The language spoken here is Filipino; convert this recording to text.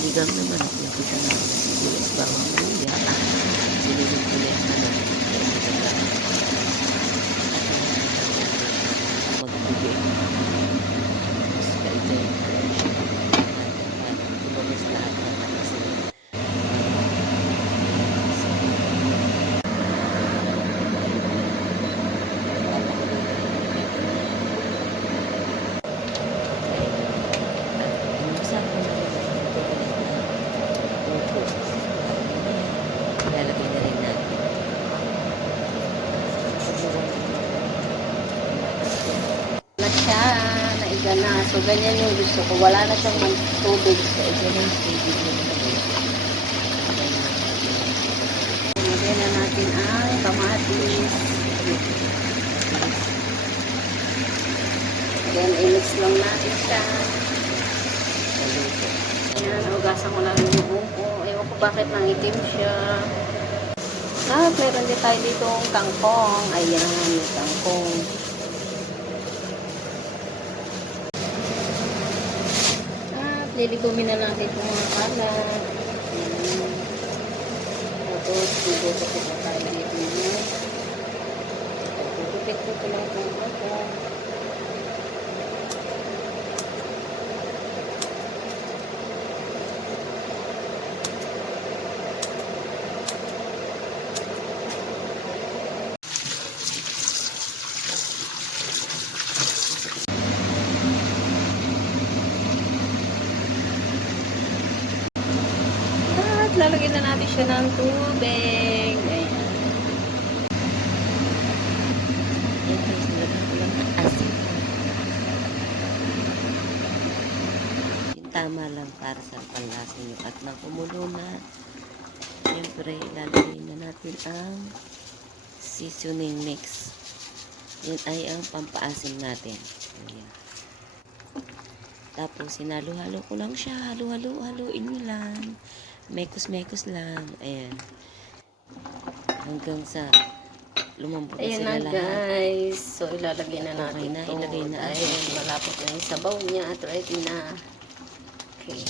sinigang naman, nagbisa na ako ng sibuyas, bawang luya. Sinunod ko na yung manok. Magbigay. Tapos kaitay ko lang siya. Parang lumabas lahat ng alas. Lalagay na rin natin. Na siya, naiga na. So, ganyan yung gusto ko. Wala na siyang tubig. So, ito na yung tubig na naman. Lagyan na natin ang kamatis. Then, i-mix lang natin siya. Ayan, ugasan ko na rin yung buko. Ewan ko bakit nangitim siya. At meron din tayo dito ang kangkong. Ayan, yung kangkong. At liligumin na natin itong mga kalat. Ayan. Tapos, magbubutik na tayo dito na. Magbubutik ko lang kung ako. Lalagyan na natin siya ng tubig. Ayan. Ayan guys, nilagyan ko lang ng asin. Yung tama lang para sa panlasa nyo. At nang kumulo na, siyempre ilalagay na natin ang seasoning mix. Yan ay ang pampaasim natin. Ayan. Tapos sinalo-halo ko lang siya. Halo-haluin nyo lang. Mekos-mekos lang. Ayan. Hanggang sa lumambot na Ayan sila na lahat. guys. So, ilalagay na natin Okay na, ilagay na. Dahil malapit na yung sabaw niya at ready na. Okay.